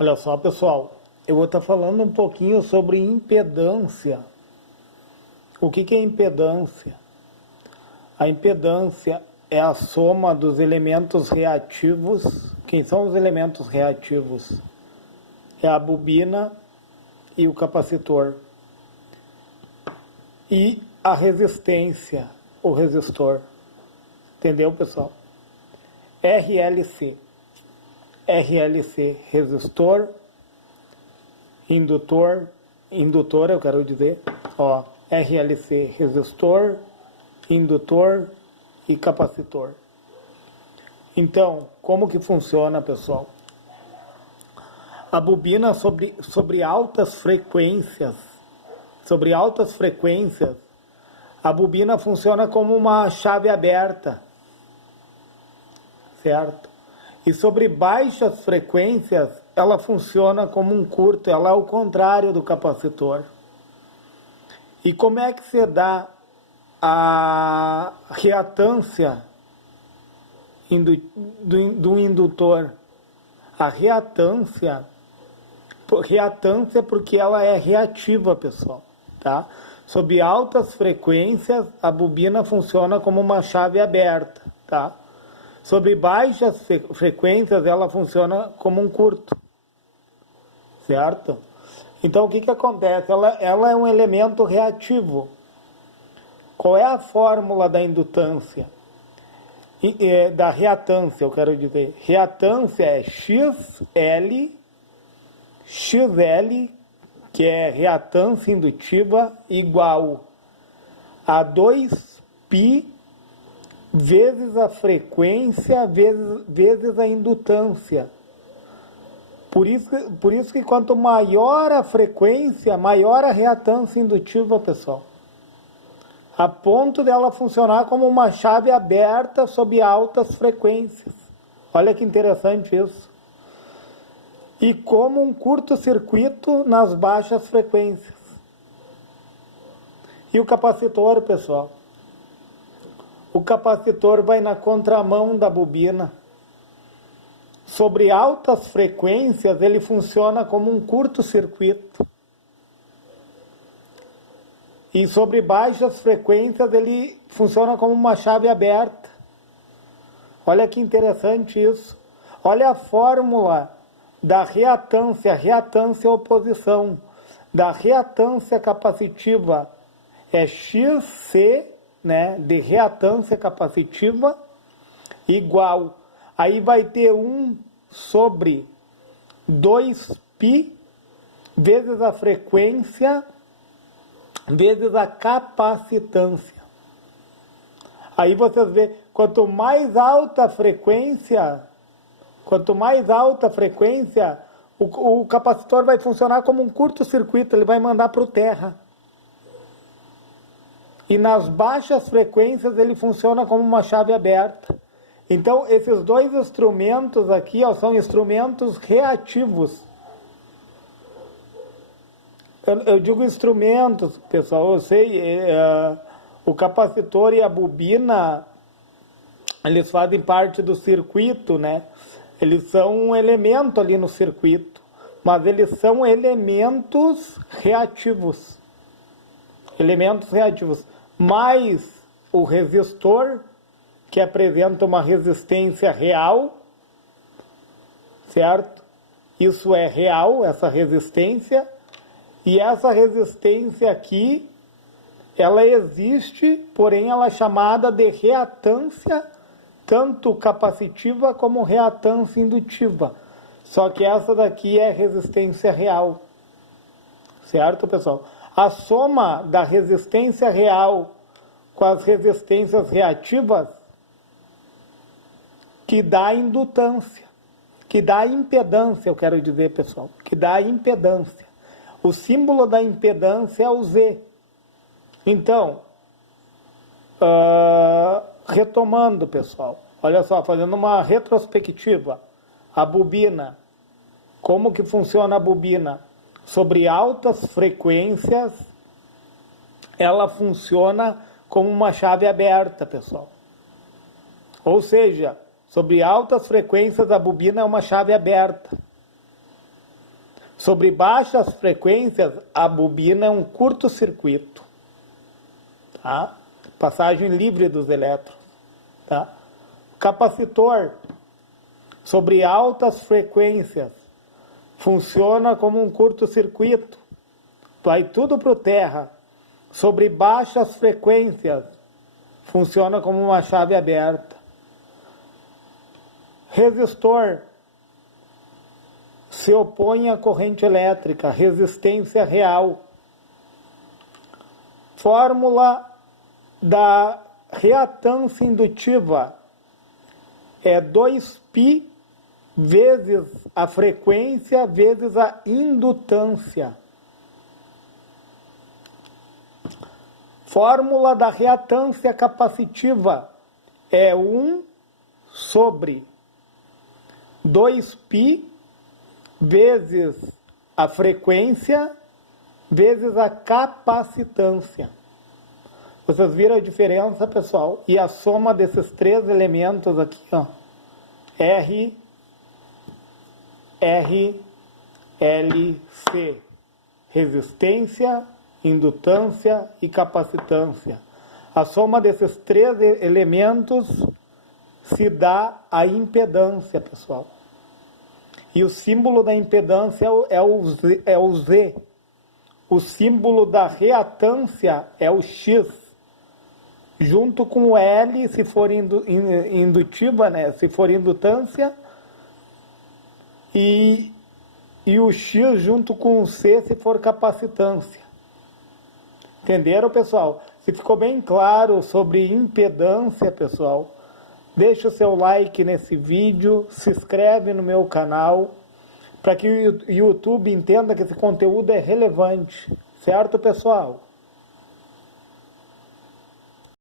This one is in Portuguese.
Olha só, pessoal, eu vou estar falando um pouquinho sobre impedância. O que é impedância? A impedância é a soma dos elementos reativos. Quem são os elementos reativos? É a bobina e o capacitor. E a resistência, o resistor. Entendeu, pessoal? RLC. RLC, resistor, indutor, eu quero dizer, ó, RLC, resistor, indutor e capacitor. Então, como que funciona, pessoal? A bobina sobre altas frequências, a bobina funciona como uma chave aberta, certo? E sobre baixas frequências, ela funciona como um curto, ela é o contrário do capacitor. E como é que se dá a reatância do indutor? A reatância porque ela é reativa, pessoal, tá? Sob altas frequências, a bobina funciona como uma chave aberta, tá? Sobre baixas frequências, ela funciona como um curto, certo? Então, o que acontece? Ela é um elemento reativo. Qual é a fórmula da indutância? Da reatância, eu quero dizer. Reatância é XL, que é reatância indutiva, igual a 2π vezes a frequência, vezes a indutância. Por isso que quanto maior a frequência, maior a reatância indutiva, pessoal. A ponto dela funcionar como uma chave aberta sob altas frequências. Olha que interessante isso. E como um curto-circuito nas baixas frequências. E o capacitor, pessoal? O capacitor vai na contramão da bobina. Sobre altas frequências, ele funciona como um curto-circuito. E sobre baixas frequências, ele funciona como uma chave aberta. Olha que interessante isso. Olha a fórmula da reatância. Reatância é oposição. Da reatância capacitiva é XC, né, de reatância capacitiva, igual. Aí vai ter 1 sobre 2π vezes a frequência vezes a capacitância. Aí vocês vê, quanto mais alta a frequência, o capacitor vai funcionar como um curto-circuito, ele vai mandar para o terra. E nas baixas frequências ele funciona como uma chave aberta. Então, esses dois instrumentos aqui, ó, são instrumentos reativos. Eu digo instrumentos, pessoal, eu sei, o capacitor e a bobina, eles fazem parte do circuito, né? Eles são um elemento ali no circuito, mas eles são elementos reativos. Elementos reativos. Mais o resistor, que apresenta uma resistência real, certo? Isso é real, essa resistência. E essa resistência aqui, ela existe, porém ela é chamada de reatância, tanto capacitiva como reatância indutiva. Só que essa daqui é resistência real. Certo, pessoal? A soma da resistência real com as resistências reativas que dá indutância, que dá impedância, eu quero dizer, pessoal, que dá impedância. O símbolo da impedância é o Z. Então, retomando, pessoal, olha só, fazendo uma retrospectiva, a bobina, como que funciona a bobina? Sobre altas frequências, ela funciona como uma chave aberta, pessoal. Ou seja, sobre altas frequências, a bobina é uma chave aberta. Sobre baixas frequências, a bobina é um curto-circuito, tá? Passagem livre dos elétrons, tá? Capacitor, sobre altas frequências, funciona como um curto-circuito, vai tudo para o terra. Sobre baixas frequências, funciona como uma chave aberta. Resistor, se opõe à corrente elétrica, resistência real. Fórmula da reatância indutiva é 2π vezes a frequência vezes a indutância. Fórmula da reatância capacitiva é 1 sobre 2π vezes a frequência vezes a capacitância. Vocês viram a diferença, pessoal? E a soma desses três elementos aqui, ó, R, L, C, resistência, indutância e capacitância. A soma desses três elementos se dá a impedância, pessoal. E o símbolo da impedância é o Z. O símbolo da reatância é o X. Junto com o L, se for indutiva, né? Se for indutância. E o X junto com o C, se for capacitância. Entenderam, pessoal? Se ficou bem claro sobre impedância, pessoal, deixa o seu like nesse vídeo, se inscreve no meu canal, para que o YouTube entenda que esse conteúdo é relevante. Certo, pessoal?